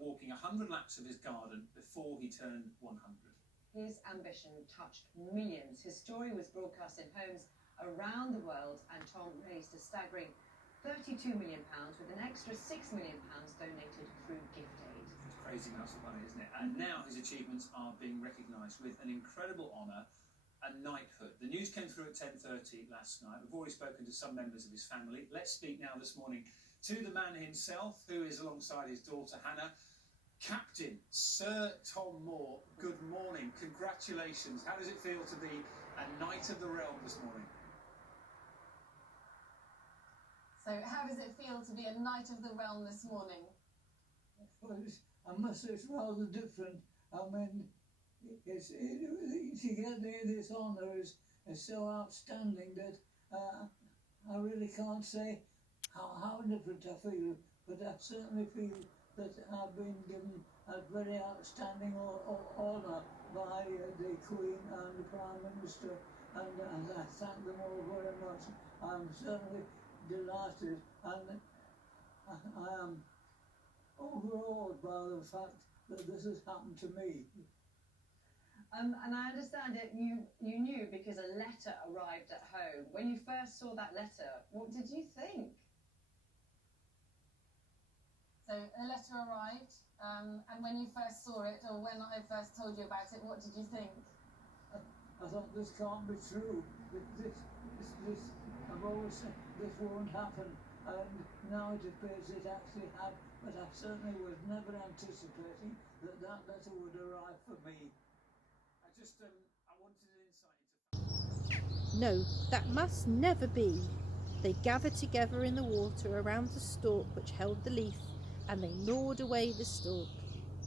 walking 100 laps of his garden before he turned 100. His ambition touched millions. His story was broadcast in homes around the world, and Tom raised a staggering £32 million with an extra £6 million donated through gift aid. It's crazy amounts of money, isn't it? And now his achievements are being recognised with an incredible honour, a knighthood. The news came through at 10:30 last night. We've already spoken to some members of his family. Let's speak now this morning to the man himself, who is alongside his daughter Hannah. Captain Sir Tom Moore, good morning. Congratulations. How does it feel to be a Knight of the Realm this morning? So how does it feel to be a Knight of the Realm this morning? Well, I must say it's rather different. I mean, to get this honour is so outstanding that I really can't say how different I feel, but I certainly feel that I've been given a very outstanding honour by the Queen and the Prime Minister, and I thank them all very much. I'm certainly delighted, and I am overawed by the fact that this has happened to me. And I understand that you knew because a letter arrived at home. When you first saw that letter, what did you think? So a letter arrived, and when you first saw it, or when I first told you about it, what did you think? I thought, this can't be true. This I've always said this won't happen, and now it appears it actually had. But I certainly was never anticipating that letter would arrive for me. I wanted an insight into... No, that must never be. They gathered together in the water around the stalk which held the leaf, and they gnawed away the stalk.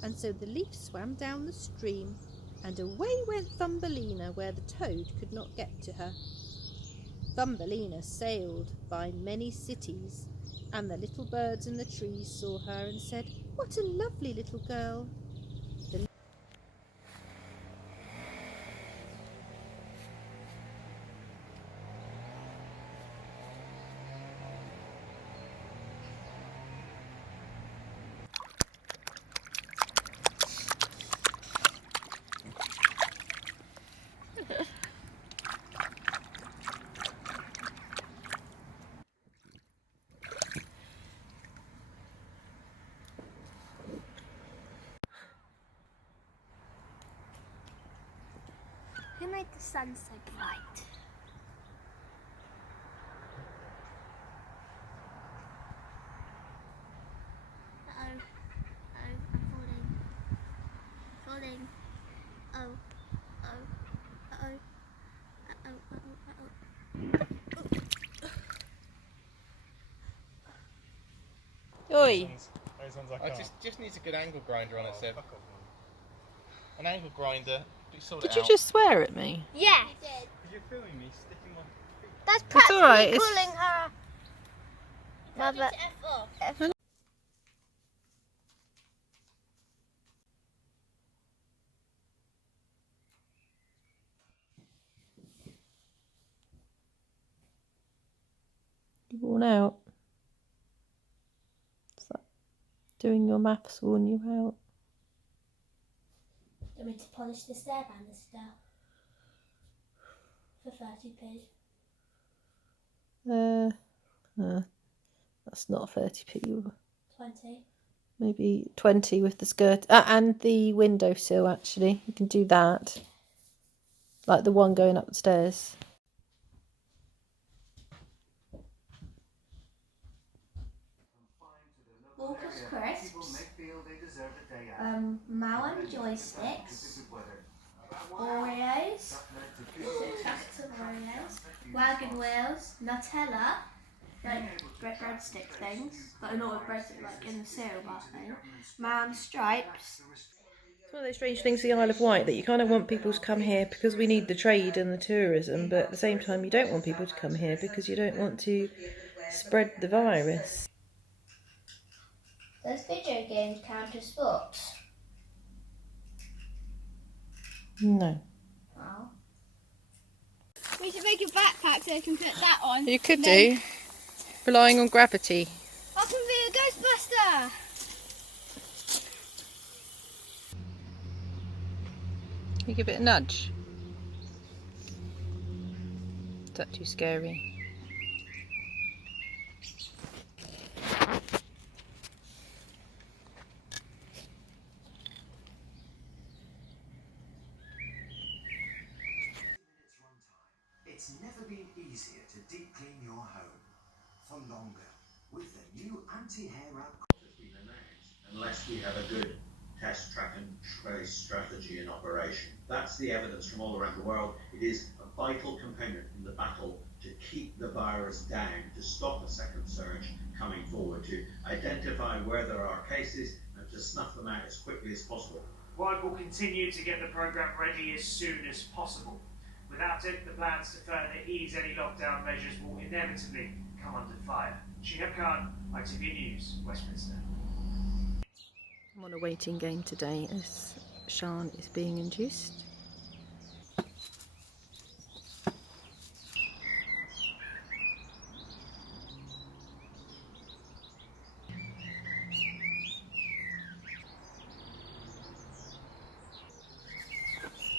And so the leaf swam down the stream, and away went Thumbelina where the toad could not get to her. Thumbelina sailed by many cities, and the little birds in the trees saw her and said, "What a lovely little girl." Who made the sun so bright? Uh-oh. I'm falling. Oh. Uh-oh. Oi! I just needs a good angle grinder on it, Seb. An angle grinder. Did you just swear at me? Yeah. You're filming me sticking my feet. That's It's practically alright, it's- calling her mother. F off. You worn out? Is that doing your maths worn you out? Do you want me to polish the stair banister for 30p? That's not 30p. 20. Maybe 20 with the skirt and the windowsill. Actually, you can do that, like the one going up the stairs. Walker's crisps, Malin joysticks, Oreos, packets of Oreos, wagon wheels, Nutella, like breadstick things, but not a breadstick like in the cereal bar thing, Man stripes. It's one of those strange things, the Isle of Wight, that you kind of want people to come here because we need the trade and the tourism, but at the same time you don't want people to come here because you don't want to spread the virus. Does video games count as sports? No. Oh. We should make a backpack so I can put that on. You could do, relying on gravity. I can be a Ghostbuster! Can you give it a nudge? Is that too scary? It's never been easier to deep clean your home for longer with the new anti-hair wrap. Unless we have a good test, track and trace strategy in operation. That's the evidence from all around the world. It is a vital component in the battle to keep the virus down, to stop a second surge coming forward, to identify where there are cases and to snuff them out as quickly as possible. Wide will continue to get the programme ready as soon as possible. Without it, the plans to further ease any lockdown measures will inevitably come under fire. Shihab Khan, ITV News, Westminster. I'm on a waiting game today as Sian is being induced.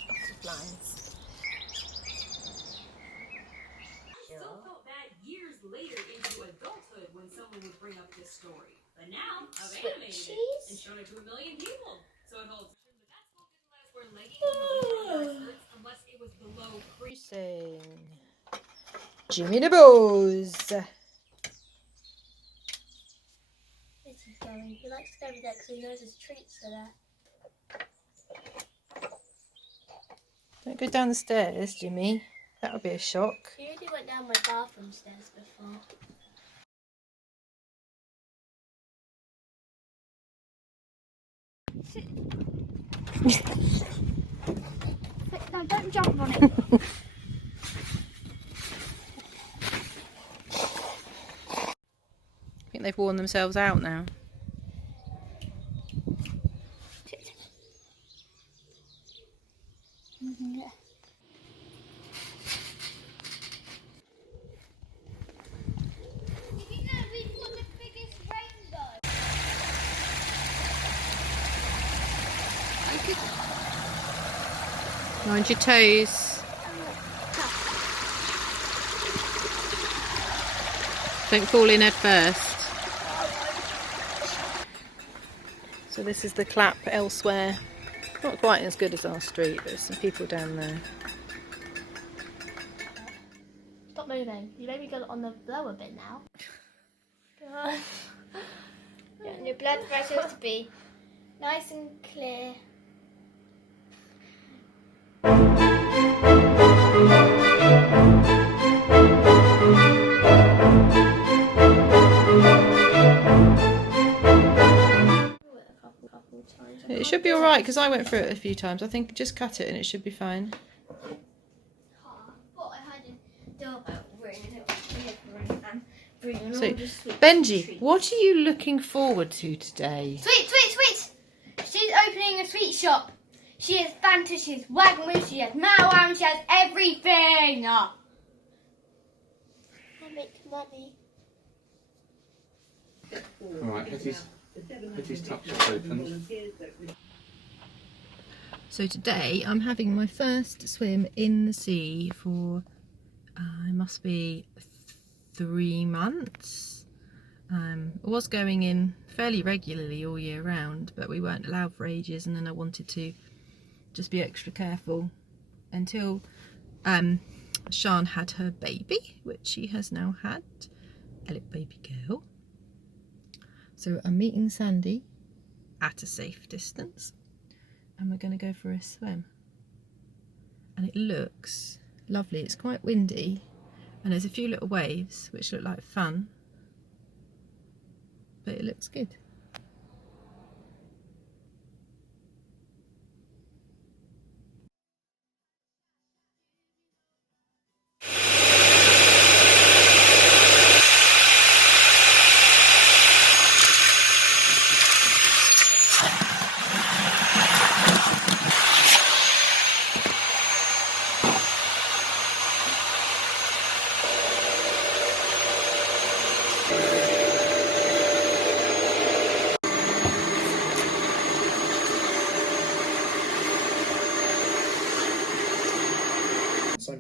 Butterflies. Still felt bad years later into adulthood when someone would bring up this story. But now, I've animated it and shown it to 1 million people. So it holds. But that's why didn't let us wear leggings and skirts unless it was below Sing Jimmy the Booz. This is going. He likes to go over there because he knows his treats are there. Don't go down the stairs, Jimmy. That would be a shock. He already went down my bathroom stairs before. No, don't jump on it. I think they've worn themselves out now. Yeah. Did you know we've got the biggest rainbow? Mind your toes. Don't fall in head first. So this is the clap elsewhere. Not quite as good as our street, but there's some people down there. Stop moving. You made me go on the lower bit now. God. You want your blood pressure to be nice and clear. It should be alright because I went through it a few times. I think just cut it and it should be fine. So, Benji, what are you looking forward to today? Sweet, sweet, sweet! She's opening a sweet shop. She has Fanta, she has Wagmus, she has Mao, she has everything! I make money. Alright, Hetty's tuck's opened. So today I'm having my first swim in the sea for, it must be 3 months. I was going in fairly regularly all year round, but we weren't allowed for ages, and then I wanted to just be extra careful until Sian had her baby, which she has now had, a little baby girl. So I'm meeting Sandy at a safe distance and we're going to go for a swim. And it looks lovely. It's quite windy and there's a few little waves which look like fun, but it looks good.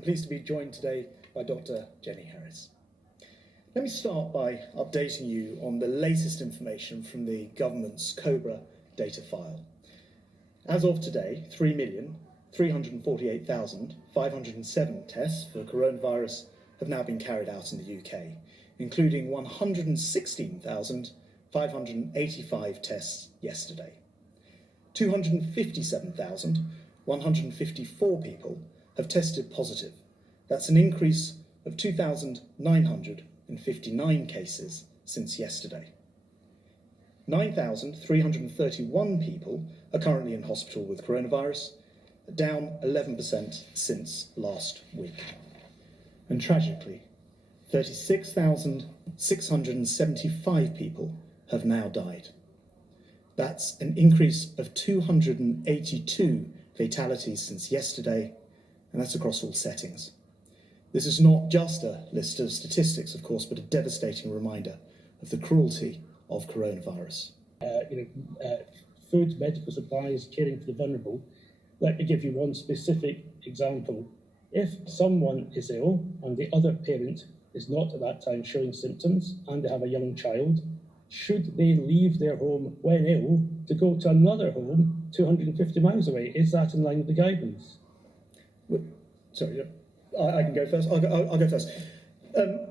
pleased to be joined today by Dr. Jenny Harris. Let me start by updating you on the latest information from the government's COBRA data file. As of today, 3,348,507 tests for coronavirus have now been carried out in the UK, including 116,585 tests yesterday. 257,154 people have tested positive. That's an increase of 2,959 cases since yesterday. 9,331 people are currently in hospital with coronavirus, down 11% since last week. And tragically, 36,675 people have now died. That's an increase of 282 fatalities since yesterday, and that's across all settings. This is not just a list of statistics, of course, but a devastating reminder of the cruelty of coronavirus. Food, medical supplies, caring for the vulnerable. Let me give you one specific example. If someone is ill and the other parent is not at that time showing symptoms and they have a young child, should they leave their home when ill to go to another home 250 miles away? Is that in line with the guidance? Sorry, I can go first. I'll go first.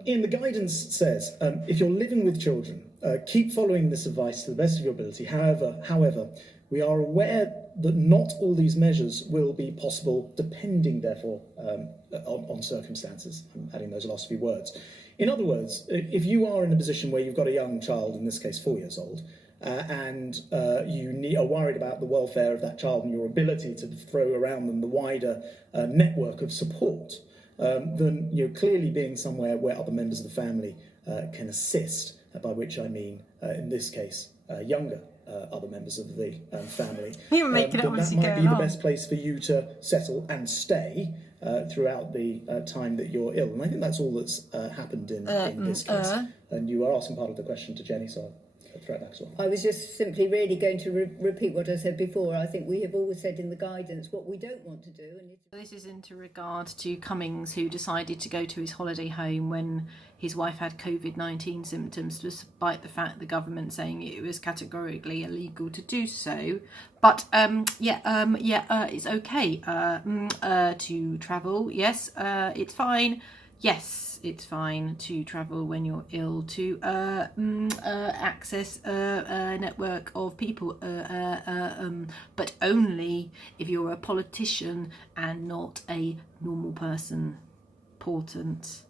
Ian, the guidance says if you're living with children, keep following this advice to the best of your ability. However, we are aware that not all these measures will be possible, depending, therefore, on circumstances. I'm adding those last few words. In other words, if you are in a position where you've got a young child, in this case 4 years old, and you are worried about the welfare of that child and your ability to throw around them the wider network of support, then clearly being somewhere where other members of the family can assist, by which I mean, in this case, younger other members of the family, You're making it that might be the best place for you to settle and stay throughout the time that you're ill. And I think that's all that's happened in this case. And you are asking part of the question to Jenny, so I'll throw it back as well. I was just simply really going to repeat what I said before. I think we have always said in the guidance what we don't want to do. And this is into regard to Cummings, who decided to go to his holiday home when his wife had COVID-19 symptoms, despite the fact the government saying it was categorically illegal to do so. But it's okay to travel. Yes, it's fine. Yes, it's fine to travel when you're ill, to access a network of people, but only if you're a politician and not a normal person. Important.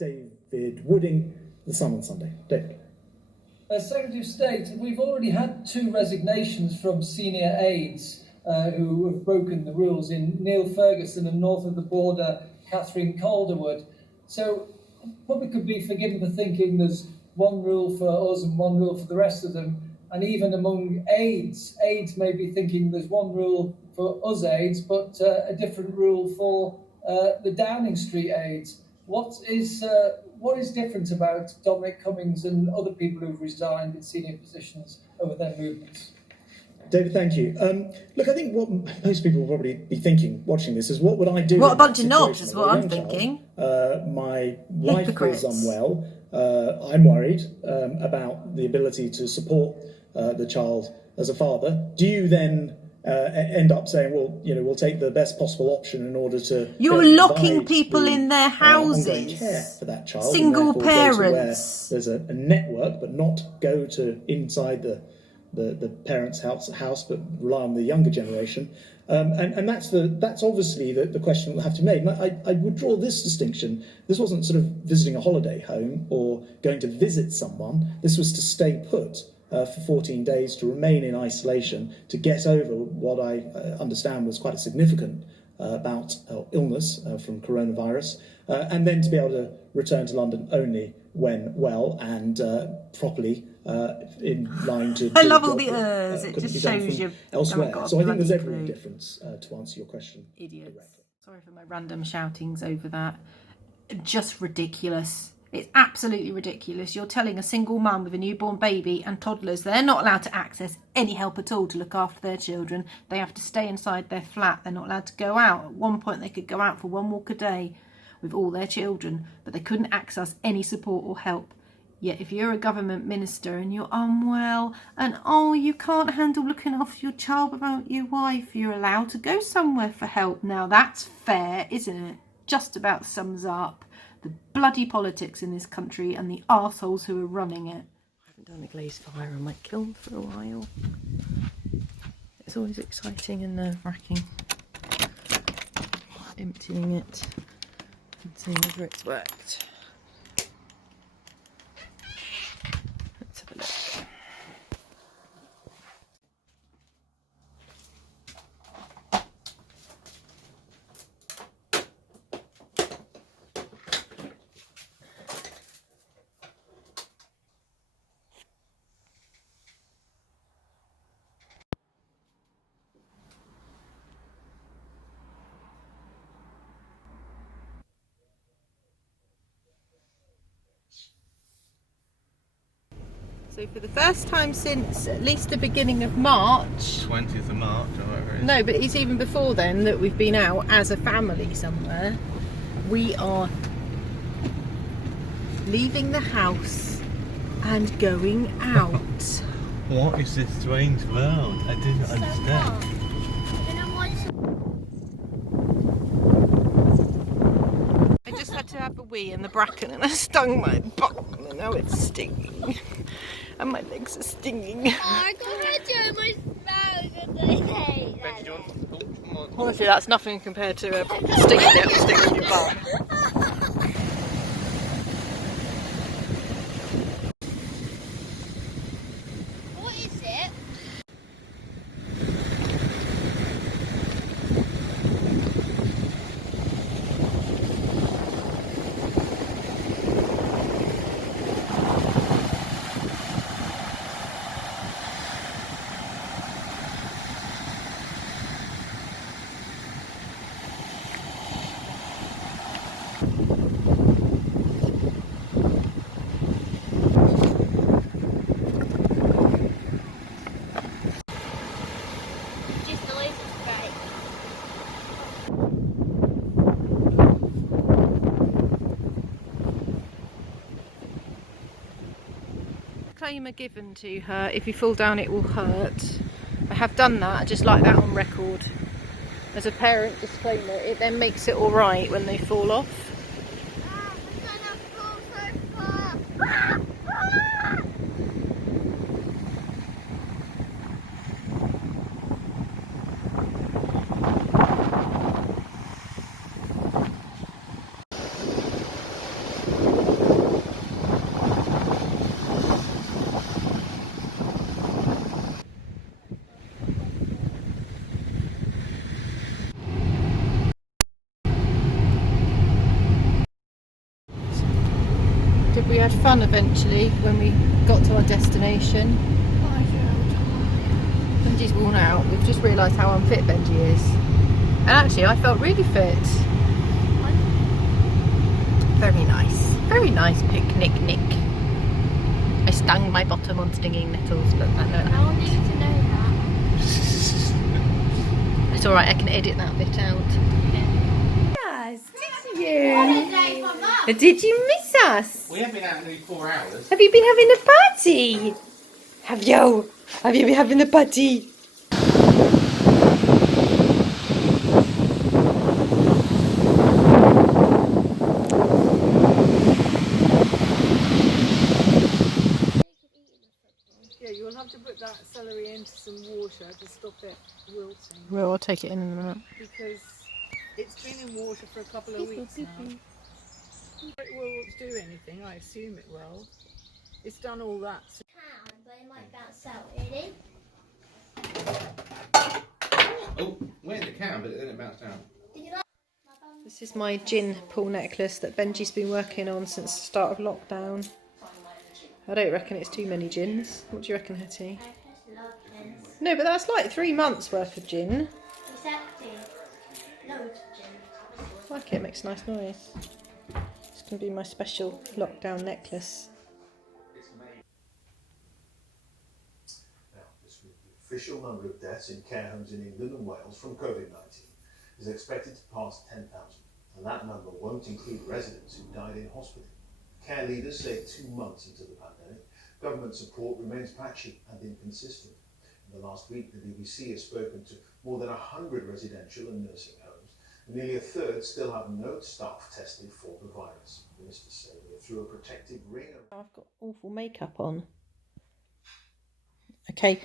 David Wooding, The Sun on Sunday. David. As Secretary of State, we've already had 2 resignations from senior aides who have broken the rules in Neil Ferguson and north of the border, Catherine Calderwood. So the public could be forgiven for thinking there's one rule for us and one rule for the rest of them. And even among aides may be thinking there's one rule for us aides, but a different rule for the Downing Street aides. What is different about Dominic Cummings and other people who've resigned in senior positions over their movements? David, thank you. Look, I think what most people will probably be thinking watching this is, what would I do? What a bunch of knobs is what I'm thinking. My wife is unwell. I'm worried about the ability to support the child as a father. Do you then end up saying, well, we'll take the best possible option in order to... You're locking people in their houses. Care for that child, single parents. There's a network, but not go to inside the parents' house, but rely on the younger generation. And that's obviously the question that will have to be made. And I would draw this distinction. This wasn't sort of visiting a holiday home or going to visit someone. This was to stay put for 14 days, to remain in isolation, to get over what I understand was quite a significant illness from coronavirus, and then to be able to return to London only when well and properly in line to... I love all the it just shows you elsewhere. So I think there's every difference to answer your question. Idiots. Directly. Sorry for my random shoutings over that. Just ridiculous. It's absolutely ridiculous. You're telling a single mum with a newborn baby and toddlers they're not allowed to access any help at all to look after their children. They have to stay inside their flat. They're not allowed to go out. At one point they could go out for one walk a day with all their children, but they couldn't access any support or help. Yet if you're a government minister and you're unwell and you can't handle looking after your child without your wife, you're allowed to go somewhere for help. Now that's fair, isn't it? Just about sums up the bloody politics in this country and the arseholes who are running it. I haven't done a glazed fire on my kiln for a while. It's always exciting and nerve-wracking emptying it and seeing whether it's worked. Let's have a look. So for the first time since at least the beginning of March, 20th of March or whatever it is. No, but it's even before then that we've been out as a family somewhere. We are leaving the house and going out. What is this strange world? I didn't understand. I just had to have a wee in the bracken and I stung my bum and now it's stinging. And my legs are stinging. I got my mouth. Honestly, that's nothing compared to a stinging in your bum. What is it? Disclaimer given to her, if you fall down it will hurt. I have done that, I just like that on record. As a parent disclaimer, it then makes it alright when they fall off. We had fun eventually when we got to our destination. Benji's worn out. We've just realised how unfit Benji is. And actually I felt really fit. Very nice. Very nice picnic, Nick. I stung my bottom on stinging nettles, but I know. I want you to know that. It's alright, I can edit that bit out. Yes, did you? Did you miss us? We have been out nearly 4 hours. Have you been having a party? Have you? Have you been having a party? Yeah, you'll have to put that celery into some water to stop it wilting. Well, I'll take it in a minute. Because it's been in water for a couple of weeks now. It will do anything, I assume it will. It's done all that. But it might bounce out, really. Oh, went in the can, but then it bounced out. This is my gin pool necklace that Benji's been working on since the start of lockdown. I don't reckon it's too many gins. What do you reckon, Hetty? No, but that's like 3 months worth of gin. Exactly. Loads of gin. I like it, it makes a nice noise. It's going to be my special lockdown necklace. Now, this week, the official number of deaths in care homes in England and Wales from COVID-19 is expected to pass 10,000, and that number won't include residents who died in hospital. Care leaders say 2 months into the pandemic, government support remains patchy and inconsistent. In the last week, the BBC has spoken to more than 100 residential and nursing homes. Nearly a third still have no staff tested for the virus. Ministers say they're through a protective ring. I've got awful makeup on. Okay,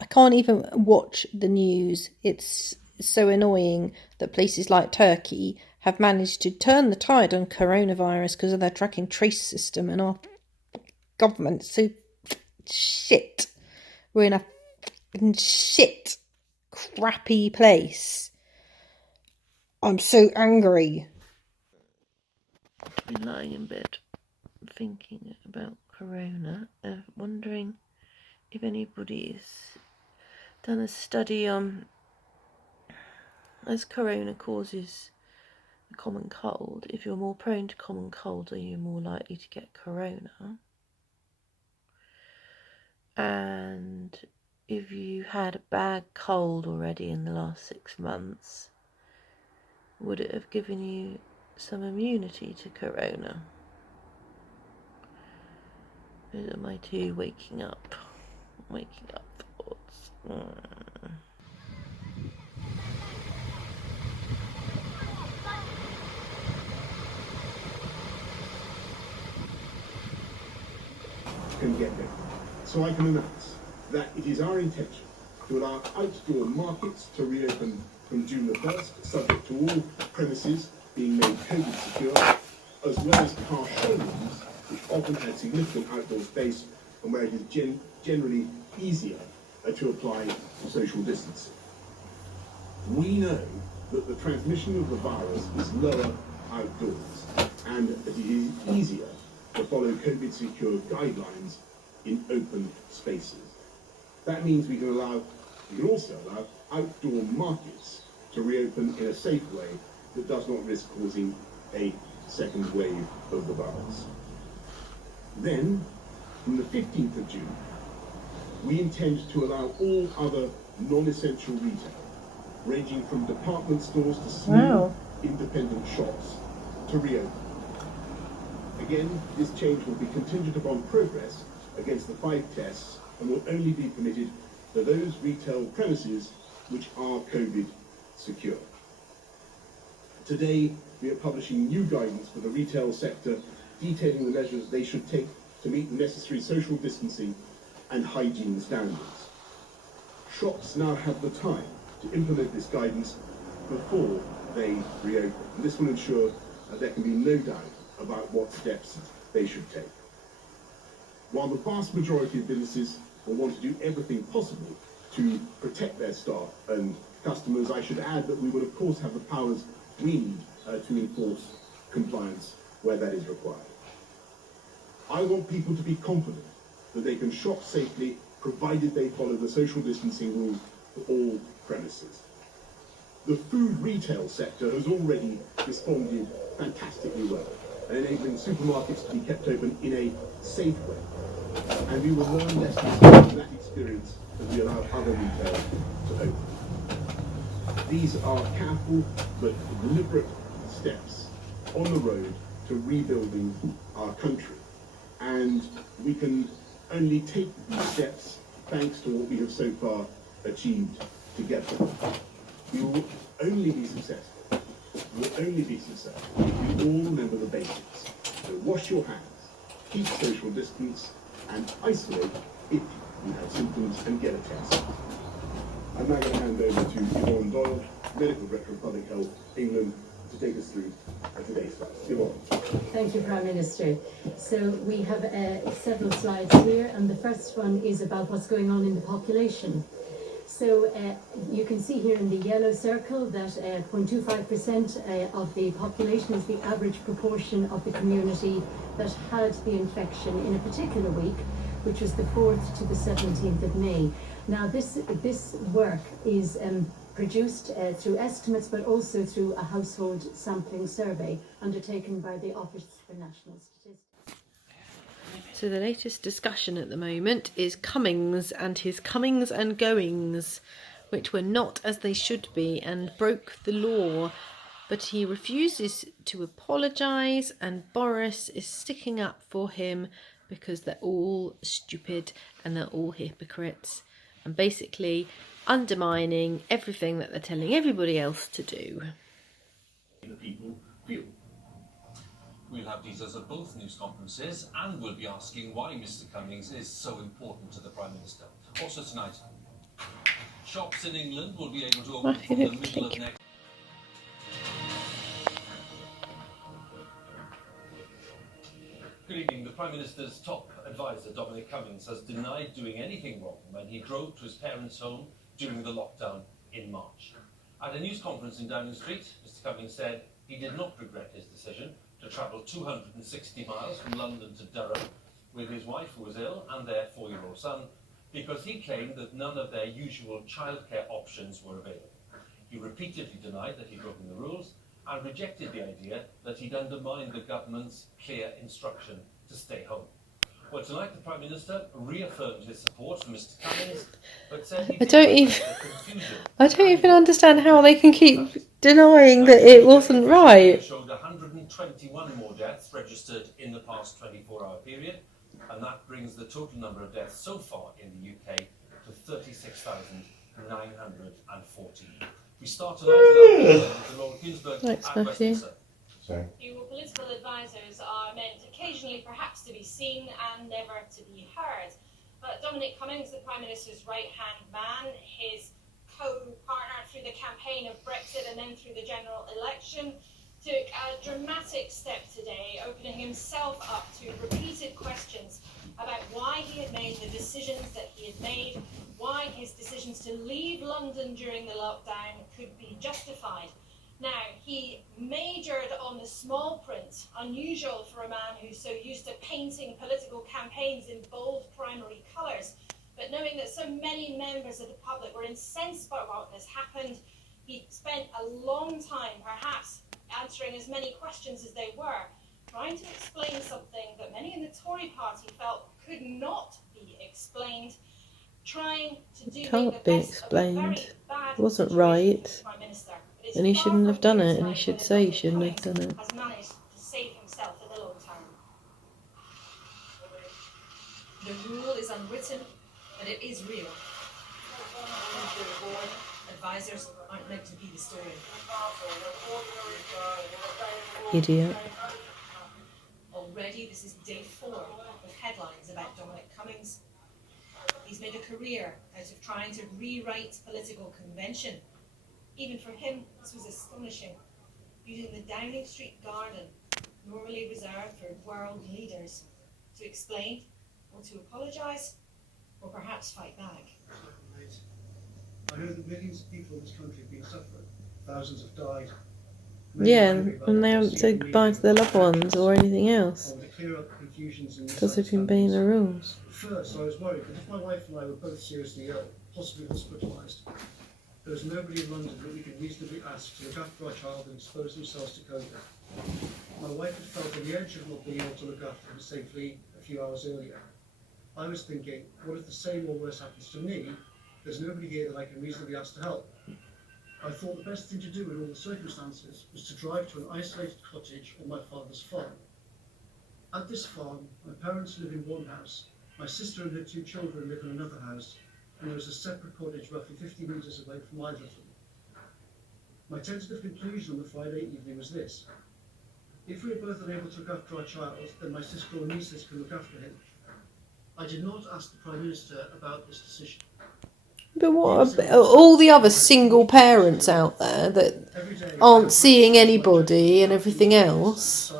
I can't even watch the news. It's so annoying that places like Turkey have managed to turn the tide on coronavirus because of their track and trace system, and our government's so shit. We're in a shit, crappy place. I'm so angry. I've been lying in bed thinking about corona, wondering if anybody's done a study on, as corona causes the common cold, if you're more prone to common cold, are you more likely to get corona? And if you had a bad cold already in the last 6 months, would it have given you some immunity to corona? Those are my two waking up thoughts. Can get there. So I can announce that it is our intention to allow outdoor markets to reopen from June the 1st, subject to all premises being made COVID secure, as well as car showrooms, which often had significant outdoor space and where it is generally easier to apply social distancing. We know that the transmission of the virus is lower outdoors and that it is easier to follow COVID secure guidelines in open spaces. That means we can also allow outdoor markets to reopen in a safe way that does not risk causing a second wave of the virus. Then, from the 15th of June, we intend to allow all other non-essential retail, ranging from department stores to small independent shops, to reopen. Again, this change will be contingent upon progress against the 5 tests and will only be permitted for those retail premises which are COVID secure. Today, we are publishing new guidance for the retail sector detailing the measures they should take to meet the necessary social distancing and hygiene standards. Shops now have the time to implement this guidance before they reopen. And this will ensure that there can be no doubt about what steps they should take. While the vast majority of businesses will want to do everything possible to protect their staff and customers, I should add that we will of course have the powers we need to enforce compliance where that is required. I want people to be confident that they can shop safely provided they follow the social distancing rules for all premises. The food retail sector has already responded fantastically well, and enabling supermarkets to be kept open in a safe way. And we will learn lessons from that experience as we allow other retail to open. These are careful but deliberate steps on the road to rebuilding our country. And we can only take these steps thanks to what we have so far achieved together. We will only be successful. if we all remember the basics. So wash your hands, keep social distance, and isolate if you have symptoms and get a test. I'm now going to hand over to Yvonne Doyle, Medical Director of Public Health England, to take us through today's facts. Yvonne. Thank you, Prime Minister. So we have several slides here, and the first one is about what's going on in the population. So you can see here in the yellow circle that 0.25% of the population is the average proportion of the community that had the infection in a particular week, which was the 4th to the 17th of May. Now this work is produced through estimates, but also through a household sampling survey undertaken by the Office for National Statistics. So the latest discussion at the moment is Cummings and his comings and goings, which were not as they should be and broke the law. But he refuses to apologise, and Boris is sticking up for him because they're all stupid and they're all hypocrites and basically undermining everything that they're telling everybody else to do. The people feel. We'll have details of both news conferences, and we'll be asking why Mr. Cummings is so important to the Prime Minister. Also tonight, shops in England will be able to open from the middle of next. Good evening. The Prime Minister's top advisor, Dominic Cummings, has denied doing anything wrong when he drove to his parents' home during the lockdown in March. At a news conference in Downing Street, Mr. Cummings said he did not regret his decision to travel 260 miles from London to Durham with his wife, who was ill, and their 4-year-old son, because he claimed that none of their usual childcare options were available. He repeatedly denied that he'd broken the rules and rejected the idea that he'd undermined the government's clear instruction to stay home. Well, tonight the Prime Minister reaffirmed his support for Mr. Cummings, but said he I don't even understand how they can keep denying that it wasn't right. Showed 121 more deaths registered in the past 24-hour period, and that brings the total number of deaths so far in the UK to 36,914. We start tonight with Lord Ginsburg at Westminster. Your political advisors are meant occasionally perhaps to be seen and never to be heard. But Dominic Cummings, the Prime Minister's right-hand man, his co-partner through the campaign of Brexit and then through the general election, took a dramatic step today, opening himself up to repeated questions about why he had made the decisions that he had made, why his decisions to leave London during the lockdown could be justified. Now, he majored on the small print, unusual for a man who's so used to painting political campaigns in bold primary colours. But knowing that so many members of the public were incensed by what has happened, he spent a long time, perhaps answering as many questions as they were, trying to explain something that many in the Tory party felt could not be explained, trying to do Can't be explained. It wasn't right. And he shouldn't have done it, and he should say he shouldn't have done it. Has managed to save himself in the long term. The rule is unwritten, but it is real. Advisors aren't meant to be the story. Idiot. Already, this is day 4 of headlines about Dominic Cummings. He's made a career out of trying to rewrite political convention. Even for him, this was astonishing, using the Downing Street garden, normally reserved for world leaders, to explain or to apologise or perhaps fight back. I know that millions of people in this country have been suffering. Thousands have died. Yeah, and they haven't said goodbye to their loved ones or anything else because they've been obeying the rules. First, I was worried that if my wife and I were both seriously ill, possibly hospitalised, there was nobody in London that we could reasonably ask to look after our child and expose themselves to COVID. My wife had felt on the edge of not being able to look after him safely a few hours earlier. I was thinking, what if the same or worse happens to me? There's nobody here that I can reasonably ask to help. I thought the best thing to do in all the circumstances was to drive to an isolated cottage on my father's farm. At this farm, my parents live in one house, my sister and her 2 children live in another house, and there was a separate cottage roughly 50 metres away from either of them. My tentative conclusion on the Friday evening was this: if we are both unable to look after our child, then my sister or nieces can look after him. I did not ask the Prime Minister about this decision. But what about all the other single parents out there that aren't seeing anybody and everything else?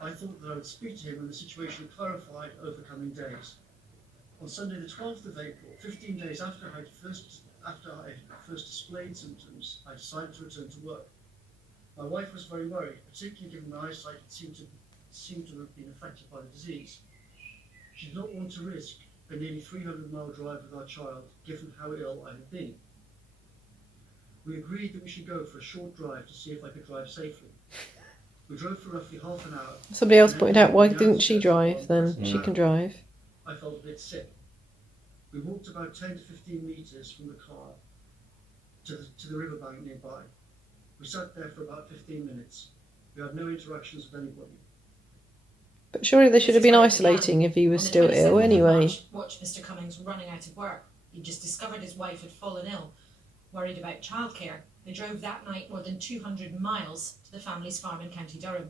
I thought that I would speak to him when the situation clarified over coming days. On Sunday the 12th of April, 15 days after I first displayed symptoms, I decided to return to work. My wife was very worried, particularly given my eyesight seemed to have been affected by the disease. She did not want to risk a nearly 300-mile drive with our child, given how ill I had been. We agreed that we should go for a short drive to see if I could drive safely. We drove for roughly half an hour. Somebody else pointed out, why didn't she drive then? She can drive. I felt a bit sick. We walked about 10 to 15 metres from the car to the riverbank nearby. We sat there for about 15 minutes. We had no interactions with anybody. But surely they should have been isolating if he was still ill anyway. Watch Mr. Cummings running out of work. He just discovered his wife had fallen ill. Worried about childcare, they drove that night more than 200 miles to the family's farm in County Durham.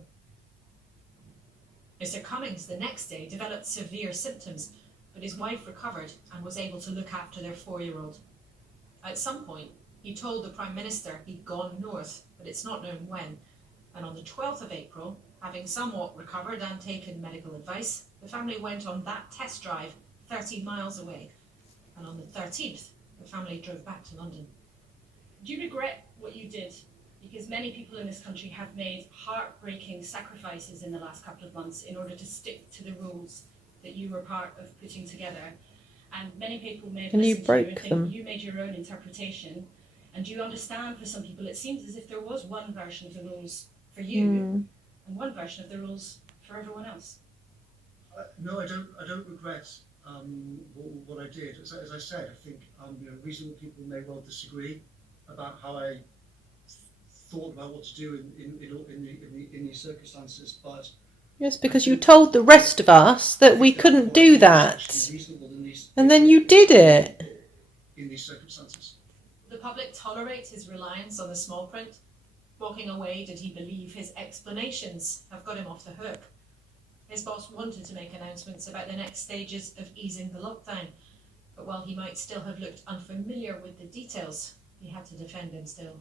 Mr. Cummings the next day developed severe symptoms, but his wife recovered and was able to look after their 4-year-old. At some point, he told the Prime Minister he'd gone north, but it's not known when. And on the 12th of April, having somewhat recovered and taken medical advice, the family went on that test drive 30 miles away. And on the 13th, the family drove back to London. Do you regret what you did? Because many people in this country have made heartbreaking sacrifices in the last couple of months in order to stick to the rules that you were part of putting together. And many people may have And you listened to you and broke think them. you made your own interpretation. And do you understand, for some people, it seems as if there was one version of the rules for you and one version of the rules for everyone else. No, I don't regret what I did. As I said, I think reasonable people may well disagree about how I thought about what to do in these circumstances, but Yes, because you told the rest of us that we couldn't do that. And then you did it. in these circumstances. The public tolerate his reliance on the small print. Walking away, did he believe his explanations have got him off the hook? His boss wanted to make announcements about the next stages of easing the lockdown, but while he might still have looked unfamiliar with the details, he had to defend him still.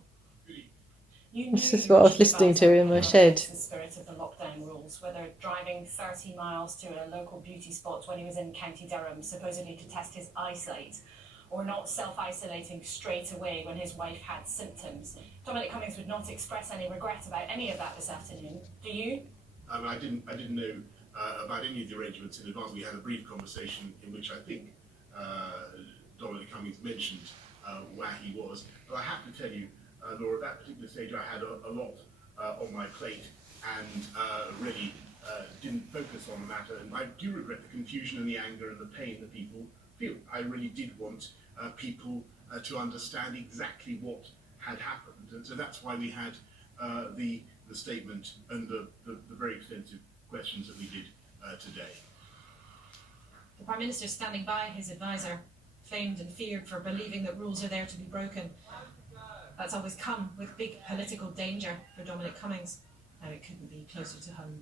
This is what I was listening to in my shed. The spirit of the lockdown rules, whether driving 30 miles to a local beauty spot when he was in County Durham, supposedly to test his eyesight, or not self-isolating straight away when his wife had symptoms. Dominic Cummings would not express any regret about any of that this afternoon. Do you? I didn't know about any of the arrangements in advance. We had a brief conversation in which I think Dominic Cummings mentioned where he was. But I have to tell you, Laura, at that particular stage I had a lot on my plate and really didn't focus on the matter. And I do regret the confusion and the anger and the pain that people feel. I really did want people to understand exactly what had happened. And so that's why we had the statement and the very extensive questions that we did today. The Prime Minister standing by his advisor, famed and feared for believing that rules are there to be broken. That's always come with big political danger for Dominic Cummings. Now it couldn't be closer to home.